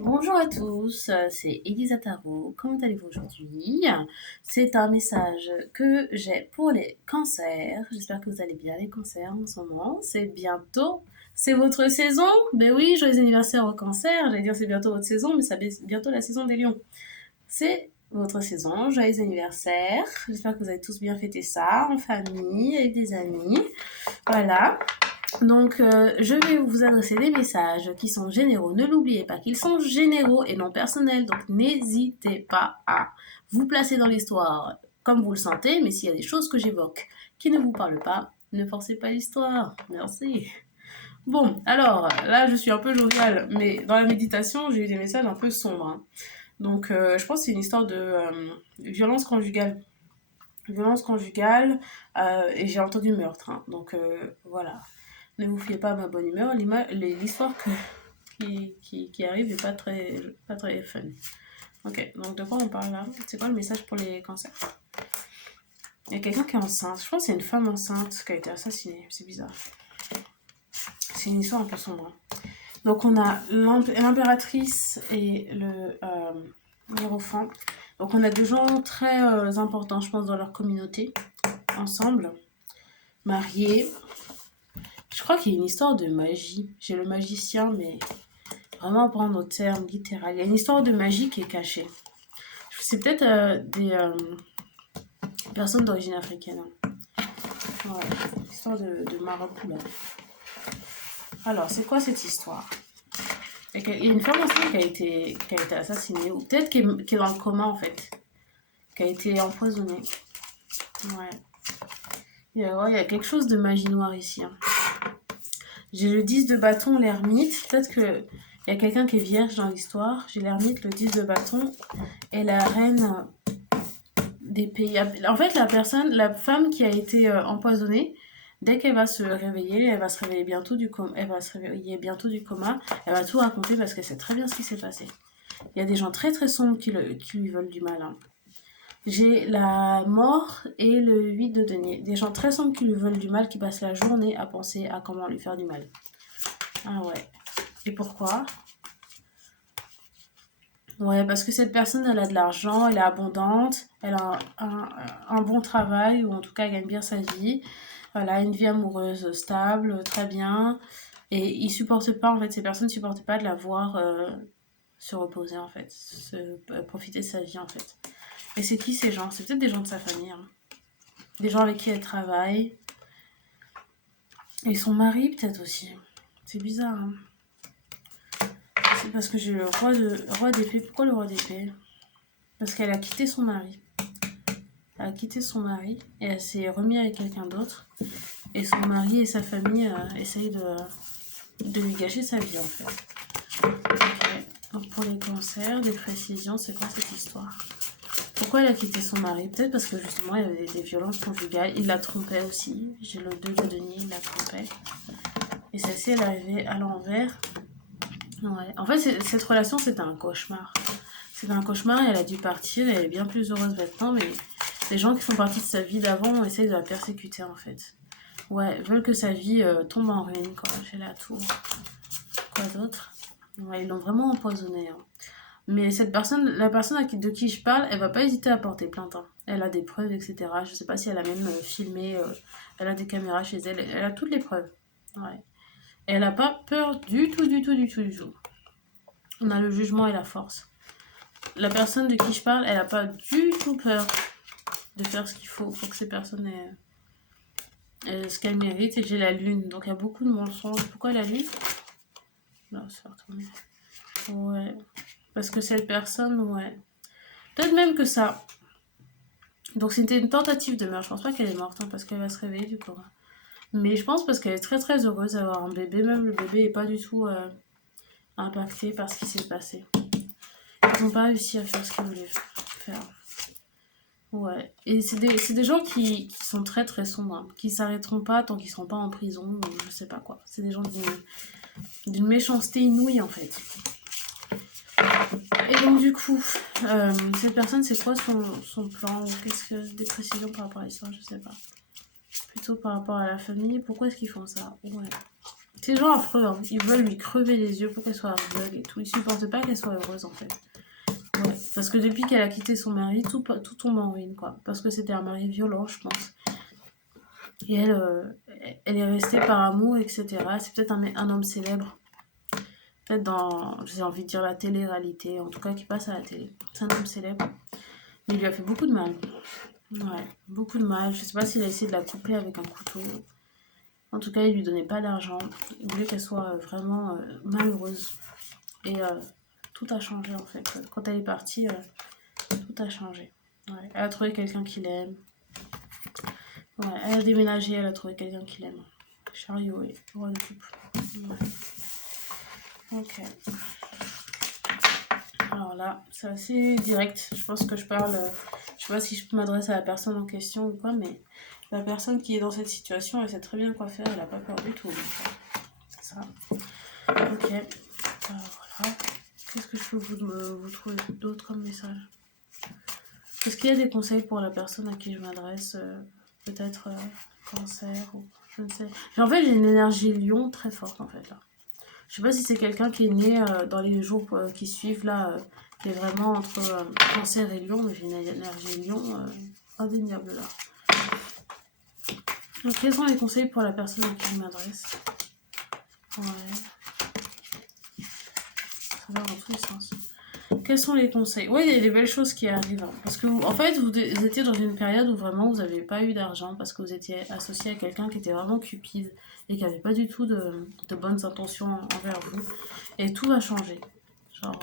Bonjour à tous, c'est Elisa Tarot. Comment allez-vous aujourd'hui? C'est un message que j'ai pour les cancers. J'espère que vous allez bien les cancers en ce moment. C'est bientôt, c'est votre saison. Ben oui, joyeux anniversaire aux cancers. J'allais dire c'est bientôt votre saison, mais c'est bientôt la saison des lions. C'est votre saison, joyeux anniversaire. J'espère que vous avez tous bien fêté ça en famille, avec des amis. Voilà. Donc, je vais vous adresser des messages qui sont généraux. Ne l'oubliez pas qu'ils sont généraux et non personnels. Donc, n'hésitez pas à vous placer dans l'histoire comme vous le sentez. Mais s'il y a des choses que j'évoque qui ne vous parlent pas, ne forcez pas l'histoire. Merci. Bon, alors, là, je suis un peu joviale. Mais dans la méditation, j'ai eu des messages un peu sombres, hein. Donc, je pense que c'est une histoire de violence conjugale. Violence conjugale. Et j'ai entendu meurtre, hein. Donc, voilà. Ne vous fiez pas à ma bonne humeur. L'histoire qui arrive n'est pas très fun. Ok, donc de quoi on parle là? C'est quoi le message pour les cancers? Il y a quelqu'un qui est enceinte. Je pense que c'est une femme enceinte qui a été assassinée. C'est bizarre. C'est une histoire un peu sombre. Donc on a l'impératrice et le hiérophant. Donc on a deux gens très importants, je pense, dans leur communauté, ensemble, mariés. Je crois qu'il y a une histoire de magie. J'ai le magicien, mais vraiment prendre au terme littéral. Il y a une histoire de magie qui est cachée. C'est peut-être des personnes d'origine africaine, hein. Ouais, histoire de marabout là. Alors, c'est quoi cette histoire? Il y a une femme enceinte qui a été assassinée, ou peut-être qui est dans le coma en fait, qui a été empoisonnée. Ouais. Ouais, il y a quelque chose de magie noire ici, hein. J'ai le 10 de bâton, l'ermite. Peut-être qu'il y a quelqu'un qui est vierge dans l'histoire. J'ai l'ermite, le 10 de bâton et la reine des pays. En fait, la femme qui a été empoisonnée, dès qu'elle va se réveiller, elle va se réveiller bientôt du coma, elle va se réveiller bientôt du coma, elle va tout raconter parce qu'elle sait très bien ce qui s'est passé. Il y a des gens très très sombres qui lui veulent du mal, hein. J'ai la mort et le 8 de denier. Des gens très sombres qui lui veulent du mal, qui passent la journée à penser à comment lui faire du mal. Ah ouais. Et pourquoi? Ouais, parce que cette personne, elle a de l'argent, elle est abondante, elle a un bon travail, ou en tout cas, elle gagne bien sa vie. Elle a une vie amoureuse stable, très bien. Et ils supportent pas, en fait, ces personnes ne supportent pas de la voir se reposer, en fait, profiter de sa vie, en fait. Et c'est qui ces gens? C'est peut-être des gens de sa famille, hein. Des gens avec qui elle travaille. Et son mari, peut-être aussi. C'est bizarre, hein. C'est parce que j'ai le roi d'épée. Pourquoi le roi d'épée? Parce qu'elle a quitté son mari. Elle a quitté son mari et elle s'est remise avec quelqu'un d'autre. Et son mari et sa famille essayent de lui gâcher sa vie en fait. Ok. Donc pour les cancers, des précisions, c'est quoi cette histoire? Pourquoi elle a quitté son mari? Peut-être parce que justement il y avait des violences conjugales. Il la trompait aussi. J'ai le 2 de denier, il la trompait. Et celle-ci, elle arrivait à l'envers. Ouais. En fait, cette relation, c'était un cauchemar. C'était un cauchemar et elle a dû partir. Et elle est bien plus heureuse maintenant, mais les gens qui font partie de sa vie d'avant essayent de la persécuter en fait. Ouais, veulent que sa vie tombe en ruine, quoi. J'ai la tour. Quoi d'autre? Ouais, ils l'ont vraiment empoisonnée, hein. Mais cette personne, la personne de qui je parle, elle va pas hésiter à porter plainte, hein. Elle a des preuves, etc. Je sais pas si elle a même filmé, elle a des caméras chez elle, elle a toutes les preuves. Ouais. Et elle a pas peur du tout, du tout, du tout, du tout. On a le jugement et la force. La personne de qui je parle, elle a pas du tout peur de faire ce qu'il faut pour que ces personnes aient ce qu'elle mérite. Et j'ai la lune, donc il y a beaucoup de mensonges. Pourquoi la lune? Non, c'est retourné. Ouais, parce que cette personne, ouais. Peut-être même que ça. Donc c'était une tentative de meurtre. Je pense pas qu'elle est morte, hein, parce qu'elle va se réveiller du coma. Mais je pense parce qu'elle est très très heureuse d'avoir un bébé. Même le bébé est pas du tout impacté par ce qui s'est passé. Ils n'ont pas réussi à faire ce qu'ils voulaient faire. Ouais. Et c'est des gens qui sont très très sombres, hein, qui s'arrêteront pas tant qu'ils seront pas en prison ou je sais pas quoi. C'est des gens d'une méchanceté inouïe en fait. Et donc du coup, cette personne, c'est quoi son plan? Ou qu'est-ce que des précisions par rapport à l'histoire? Je sais pas. Plutôt par rapport à la famille. Pourquoi est-ce qu'ils font ça? Ouais. Ces gens affreux, hein. Ils veulent lui crever les yeux pour qu'elle soit aveugle et tout. Ils supportent pas qu'elle soit heureuse en fait. Ouais. Parce que depuis qu'elle a quitté son mari, tout tombe en ruine quoi. Parce que c'était un mari violent, je pense. Et elle est restée par amour, etc. C'est peut-être un homme célèbre. Peut-être dans, j'ai envie de dire la télé-réalité, en tout cas qui passe à la télé. C'est un homme célèbre. Mais il lui a fait beaucoup de mal. Ouais, beaucoup de mal. Je sais pas s'il a essayé de la couper avec un couteau. En tout cas, il lui donnait pas d'argent. Il voulait qu'elle soit vraiment malheureuse. Et tout a changé en fait. Quand elle est partie, tout a changé. Ouais. Elle a trouvé quelqu'un qui l'aime. Ouais. Elle a déménagé, elle a trouvé quelqu'un qui l'aime. Chariot et roi de coupe. Ouais. Ok. Alors là, c'est assez direct. Je pense que je parle. Je sais pas si je m'adresse à la personne en question ou quoi, mais la personne qui est dans cette situation, elle sait très bien quoi faire. Elle a pas peur du tout. C'est ça. Ok. Alors voilà. Qu'est-ce que je peux vous trouver d'autre comme message? Est-ce qu'il y a des conseils pour la personne à qui je m'adresse? Peut-être cancer ou je ne sais. Mais en fait, j'ai une énergie lion très forte en fait là. Je sais pas si c'est quelqu'un qui est né dans les jours qui suivent là, qui est vraiment entre cancer et lion, mais j'ai une énergie lion indéniable là. Donc, quels sont les conseils pour la personne à qui je m'adresse? Ouais. Ça va dans tous les sens. Quels sont les conseils? Oui, il y a des belles choses qui arrivent. Hein. Parce que, en fait, vous étiez dans une période où vraiment vous n'avez pas eu d'argent parce que vous étiez associé à quelqu'un qui était vraiment cupide et qui n'avait pas du tout de bonnes intentions envers vous. Et tout va changer. Genre,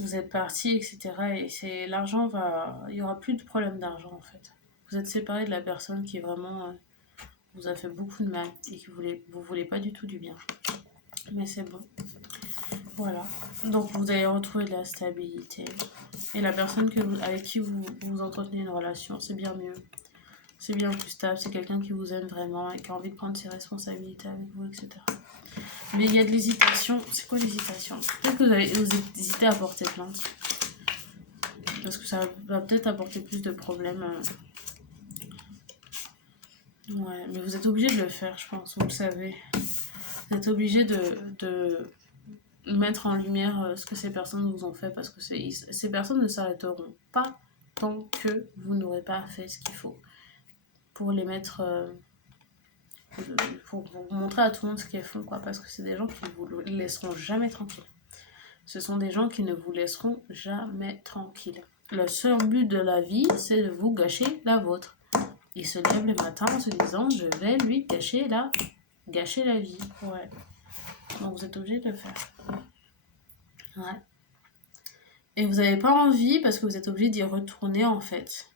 vous êtes parti, etc. Et c'est l'argent va... Il n'y aura plus de problème d'argent, en fait. Vous êtes séparé de la personne qui vraiment vous a fait beaucoup de mal et qui vous voulez pas du tout du bien. Mais c'est bon. Voilà. Donc vous allez retrouver de la stabilité. Et la personne avec qui vous entretenez une relation, c'est bien mieux. C'est bien plus stable. C'est quelqu'un qui vous aime vraiment et qui a envie de prendre ses responsabilités avec vous, etc. Mais il y a de l'hésitation. C'est quoi l'hésitation? Peut-être que vous hésitez à porter plainte. Parce que ça va peut-être apporter plus de problèmes. Ouais, mais vous êtes obligé de le faire, je pense. Vous le savez. Vous êtes obligé de mettre en lumière ce que ces personnes vous ont fait parce que ces personnes ne s'arrêteront pas tant que vous n'aurez pas fait ce qu'il faut pour les mettre pour montrer à tout le monde ce qu'elles font quoi parce que c'est des gens qui ne vous laisseront jamais tranquille. Ce sont des gens qui ne vous laisseront jamais tranquille. Le seul but de la vie, c'est de vous gâcher la vôtre. Ils se lèvent le matin en se disant je vais lui gâcher la vie. Ouais. Donc vous êtes obligé de le faire. Ouais. Et vous n'avez pas envie, parce que vous êtes obligé d'y retourner en fait.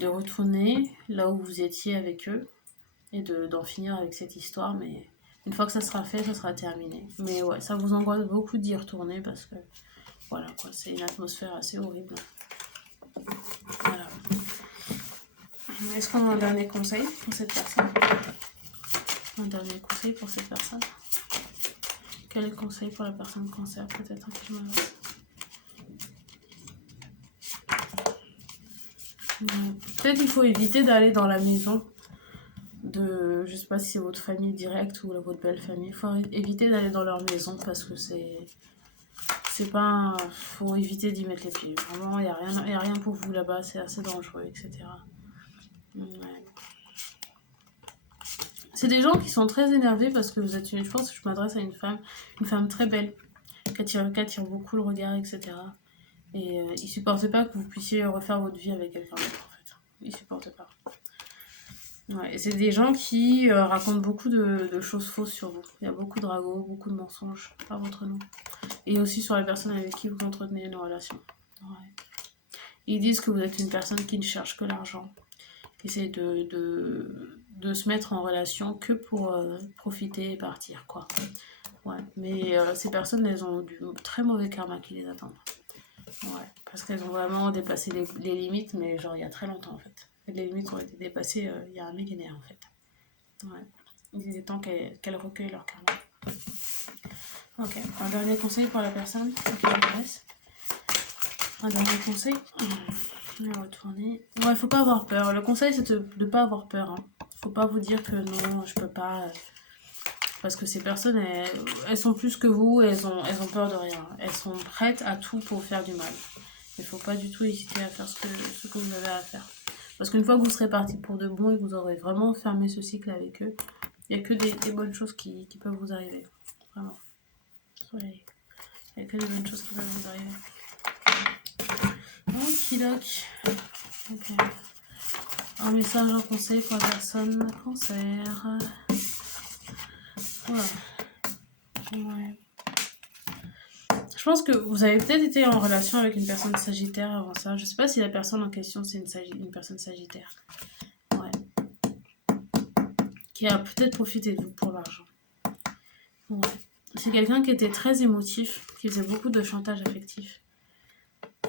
De retourner là où vous étiez avec eux et d'en finir avec cette histoire. Mais une fois que ça sera fait, ça sera terminé. Mais ouais, ça vous angoisse beaucoup d'y retourner parce que voilà quoi, c'est une atmosphère assez horrible. Voilà. Est-ce qu'on a un dernier conseil pour cette personne? Un dernier conseil pour cette personne? Quel est le conseil pour la personne cancer peut-être que je m'adresse? Peut-être qu'il faut éviter d'aller dans la maison de, je sais pas si c'est votre famille directe ou votre belle famille, il faut éviter d'aller dans leur maison parce que c'est pas faut éviter d'y mettre les pieds. Vraiment, il y a rien pour vous là-bas, c'est assez dangereux, etc. Ouais. C'est des gens qui sont très énervés parce que vous êtes je pense que je m'adresse à une femme très belle, qui attire beaucoup le regard, etc. Et ils supportent pas que vous puissiez refaire votre vie avec quelqu'un d'autre, en fait. Ils supportent pas. Ouais, et c'est des gens qui racontent beaucoup de choses fausses sur vous. Il y a beaucoup de ragots, beaucoup de mensonges à votre nom. Et aussi sur les personnes avec qui vous entretenez une relation. Ouais. Ils disent que vous êtes une personne qui ne cherche que l'argent, qui essaie de se mettre en relation que pour profiter et partir, quoi. Ouais. Mais ces personnes, elles ont du très mauvais karma qui les attend. Ouais, parce qu'elles ont vraiment dépassé les limites, mais genre il y a très longtemps en fait. Les limites ont été dépassées il y a un millénaire en fait. Ouais. Il est temps qu'elles recueillent leur karma. Ok, un dernier conseil pour la personne qui m'intéresse. Un dernier conseil. Je vais retourner. Ouais, faut pas avoir peur. Le conseil c'est de pas avoir peur. Hein. Faut pas vous dire que non, je peux pas. Parce que ces personnes, elles sont plus que vous, elles ont peur de rien. Elles sont prêtes à tout pour faire du mal. Il ne faut pas du tout hésiter à faire ce que vous avez à faire. Parce qu'une fois que vous serez parti pour de bon et que vous aurez vraiment fermé ce cycle avec eux, il n'y a que des bonnes choses qui peuvent vous arriver. Vraiment. Il n'y a que des bonnes choses qui peuvent vous arriver. Okidoc. Ok. Un message, un conseil pour la personne cancer. Voilà. Ouais. Je pense que vous avez peut-être été en relation avec une personne sagittaire avant ça. Je sais pas si la personne en question c'est une personne sagittaire. Ouais. Qui a peut-être profité de vous pour l'argent. Ouais. C'est quelqu'un qui était très émotif, qui faisait beaucoup de chantage affectif.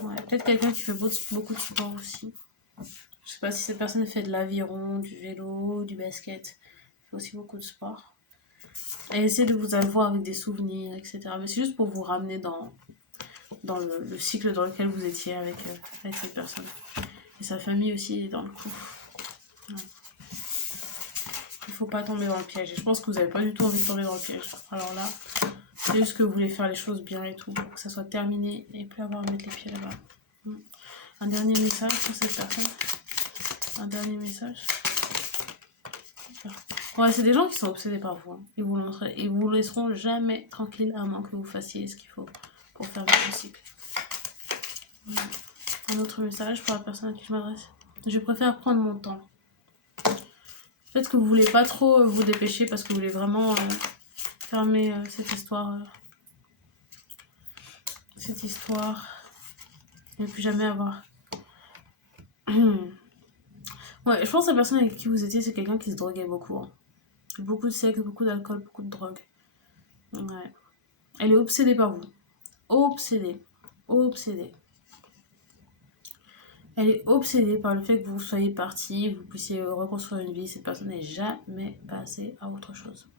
Ouais. Peut-être quelqu'un qui fait beaucoup de sport aussi. Je sais pas si cette personne fait de l'aviron, du vélo, du basket. Elle fait aussi beaucoup de sport. Elle essaie de vous avoir avec des souvenirs, etc. Mais c'est juste pour vous ramener dans le cycle dans lequel vous étiez avec cette personne. Et sa famille aussi est dans le coup. Ouais. Il faut pas tomber dans le piège. Et je pense que vous n'avez pas du tout envie de tomber dans le piège. Alors là, c'est juste que vous voulez faire les choses bien et tout, pour que ça soit terminé et plus avoir à mettre les pieds là-bas. Un dernier message pour cette personne. Un dernier message. Ouais, c'est des gens qui sont obsédés par vous. Hein. Ils vous laisseront jamais tranquille à moins que vous fassiez ce qu'il faut pour faire votre cycle. Un autre message pour la personne à qui je m'adresse. Je préfère prendre mon temps. Peut-être que vous voulez pas trop vous dépêcher parce que vous voulez vraiment fermer cette histoire. Et plus jamais avoir. Ouais, je pense que la personne avec qui vous étiez, c'est quelqu'un qui se droguait beaucoup. Hein. Beaucoup de sexe, beaucoup d'alcool, beaucoup de drogue. Ouais. Elle est obsédée par vous. Obsédée. Elle est obsédée par le fait que vous soyez parti, vous puissiez reconstruire une vie. Cette personne n'est jamais passée à autre chose.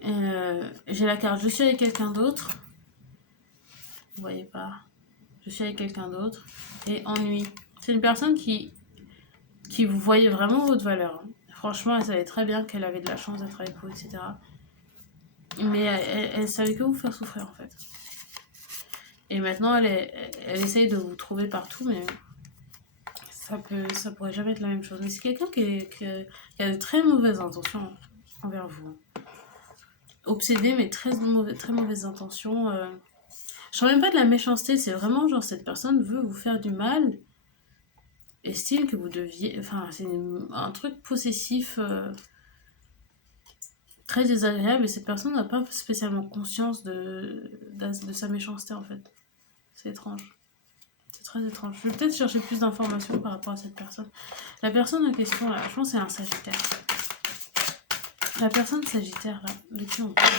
J'ai la carte, je suis avec quelqu'un d'autre. Vous voyez pas. Je suis avec quelqu'un d'autre. Et ennui. C'est une personne qui vous voyait vraiment votre valeur. Franchement, elle savait très bien qu'elle avait de la chance d'être avec vous, etc. Mais elle savait que vous faire souffrir, en fait. Et maintenant, elle essaye de vous trouver partout, mais ça pourrait jamais être la même chose. Mais c'est quelqu'un qui a de très mauvaises intentions envers vous. Obsédé, mais très mauvaises intentions. Je sens même pas de la méchanceté, c'est vraiment genre cette personne veut vous faire du mal, estime que vous deviez. Enfin, c'est un truc possessif très désagréable et cette personne n'a pas spécialement conscience de sa méchanceté en fait. C'est étrange. C'est très étrange. Je vais peut-être chercher plus d'informations par rapport à cette personne. La personne en question, là, je pense que c'est un sagittaire. La personne sagittaire, là, de qui on parle?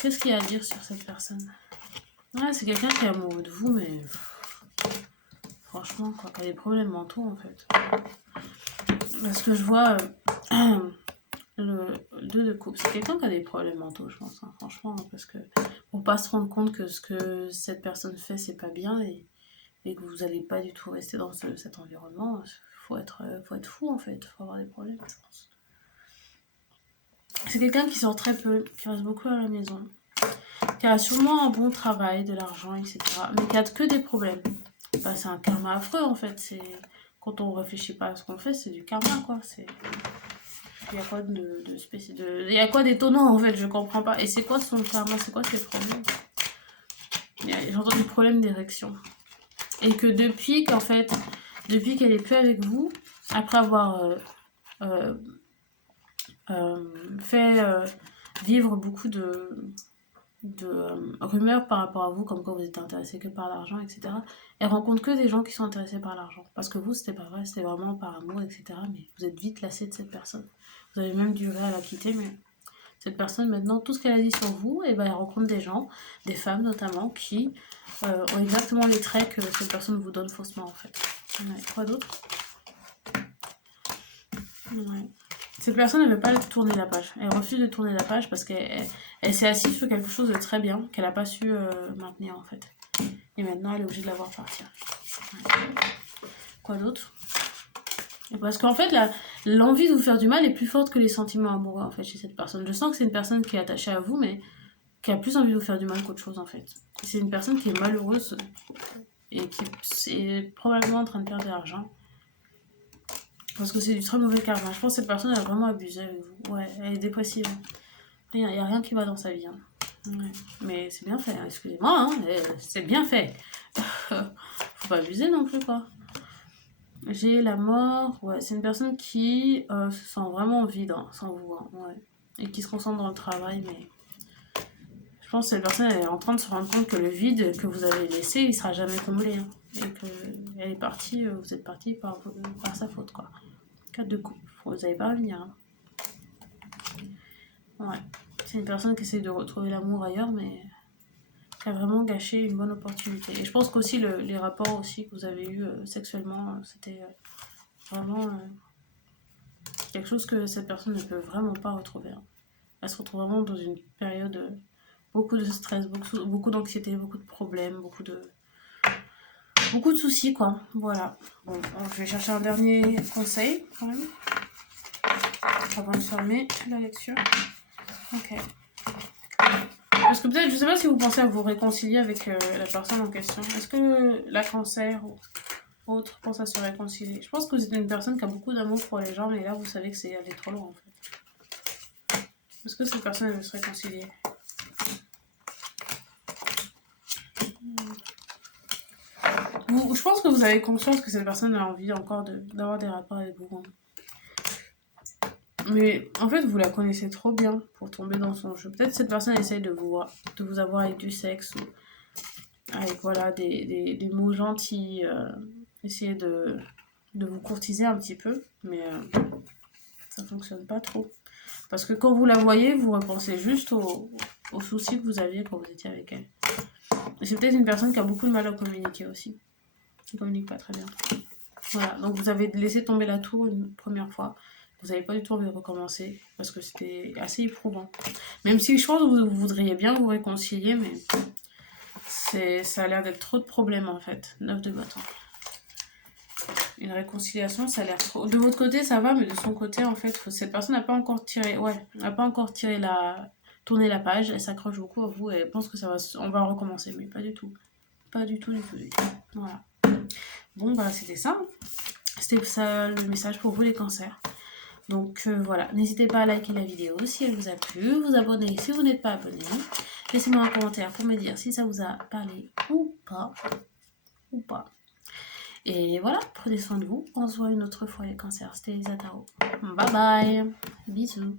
Qu'est-ce qu'il y a à dire sur cette personne? Ouais, c'est quelqu'un qui est amoureux de vous, mais franchement, quoi, qui a des problèmes mentaux en fait. Parce que je vois le 2 de coupe, c'est quelqu'un qui a des problèmes mentaux, je pense, hein, franchement, parce que pour pas se rendre compte que ce que cette personne fait, c'est pas bien et que vous n'allez pas du tout rester dans cet environnement, faut être fou en fait, faut avoir des problèmes, je pense. C'est quelqu'un qui sort très peu, qui reste beaucoup à la maison, qui a sûrement un bon travail, de l'argent, etc. Mais qui a que des problèmes. Bah, c'est un karma affreux en fait. C'est quand on réfléchit pas à ce qu'on fait, c'est du karma quoi. Il y a quoi de spécial, il y a quoi d'étonnant en fait, je comprends pas. Et c'est quoi son karma, c'est quoi ses problèmes? J'entends des problèmes d'érection. Et que depuis qu'elle est plus avec vous, après avoir fait vivre beaucoup de rumeurs par rapport à vous, comme quoi vous êtes intéressé que par l'argent, etc. Elle rencontre que des gens qui sont intéressés par l'argent. Parce que vous, c'était pas vrai, c'était vraiment par amour, etc. Mais vous êtes vite lassé de cette personne. Vous avez même duré à la quitter, mais cette personne, maintenant, tout ce qu'elle a dit sur vous, et ben, elle rencontre des gens, des femmes notamment, qui ont exactement les traits que cette personne vous donne faussement, en fait. Ouais. Quoi d'autre? Ouais. Cette personne ne veut pas tourner la page. Elle refuse de tourner la page parce qu'elle s'est assise sur quelque chose de très bien qu'elle n'a pas su maintenir en fait. Et maintenant elle est obligée de la voir partir. Ouais. Quoi d'autre? Parce qu'en fait, l'envie de vous faire du mal est plus forte que les sentiments amoureux, en fait, chez cette personne. Je sens que c'est une personne qui est attachée à vous, mais qui a plus envie de vous faire du mal qu'autre chose, en fait. C'est une personne qui est malheureuse et qui est probablement en train de perdre de l'argent. Parce que c'est du très mauvais karma. Je pense que cette personne a vraiment abusé avec vous. Ouais, elle est dépressive. Il n'y a rien qui va dans sa vie. Hein. Ouais. Mais c'est bien fait, hein. Excusez-moi, hein, c'est bien fait. Faut pas abuser non plus, quoi. J'ai la mort. Ouais, c'est une personne qui se sent vraiment vide hein, sans vous. Hein, ouais. Et qui se concentre dans le travail, mais je pense que cette personne elle est en train de se rendre compte que le vide que vous avez laissé, il sera jamais comblé. Hein, et qu'elle est partie, vous êtes parti par sa faute, quoi. 4 de coupe. Vous n'allez pas revenir. Hein. Ouais. C'est une personne qui essaie de retrouver l'amour ailleurs, mais qui a vraiment gâché une bonne opportunité. Et je pense qu'aussi les rapports aussi que vous avez eus sexuellement, c'était vraiment quelque chose que cette personne ne peut vraiment pas retrouver. Hein. Elle se retrouve vraiment dans une période beaucoup de stress, beaucoup d'anxiété, beaucoup de problèmes, beaucoup de soucis, quoi. Voilà. Bon, je vais chercher un dernier conseil, quand même, avant de fermer la lecture. Ok. Parce que peut-être, je sais pas si vous pensez à vous réconcilier avec la personne en question. Est-ce que la cancer ou autre pense à se réconcilier? Je pense que vous êtes une personne qui a beaucoup d'amour pour les gens, mais là, vous savez que c'est aller trop loin, en fait. Est-ce que cette personne elle veut se réconcilier? Je pense que vous avez conscience que cette personne a envie encore d'avoir des rapports avec vous. Mais en fait, vous la connaissez trop bien pour tomber dans son jeu. Peut-être cette personne essaye de vous avoir avec du sexe ou avec voilà, des mots gentils, essayer de vous courtiser un petit peu, mais ça fonctionne pas trop. Parce que quand vous la voyez, vous repensez juste aux soucis que vous aviez quand vous étiez avec elle. Et c'est peut-être une personne qui a beaucoup de mal à communiquer aussi. Qui communique pas très bien. Voilà, donc vous avez laissé tomber la tour une première fois. Vous n'avez pas du tout envie de recommencer parce que c'était assez éprouvant. Même si je pense que vous voudriez bien vous réconcilier, mais ça a l'air d'être trop de problèmes en fait. 9 de bâton. Une réconciliation, ça a l'air trop. De votre côté, ça va, mais de son côté, en fait, cette personne n'a pas encore tiré. Ouais, n'a pas encore tourné la page. Elle s'accroche beaucoup à vous et elle pense que on va recommencer, mais pas du tout. Pas du tout, du tout, du tout. Voilà. Bon, bah, c'était ça. C'était ça le message pour vous, les cancers. Donc voilà, n'hésitez pas à liker la vidéo si elle vous a plu, vous abonner si vous n'êtes pas abonné. Laissez-moi un commentaire pour me dire si ça vous a parlé ou pas. Et voilà, prenez soin de vous. On se voit une autre fois les cancers. C'était Elisa Tarot. Bye bye. Bisous.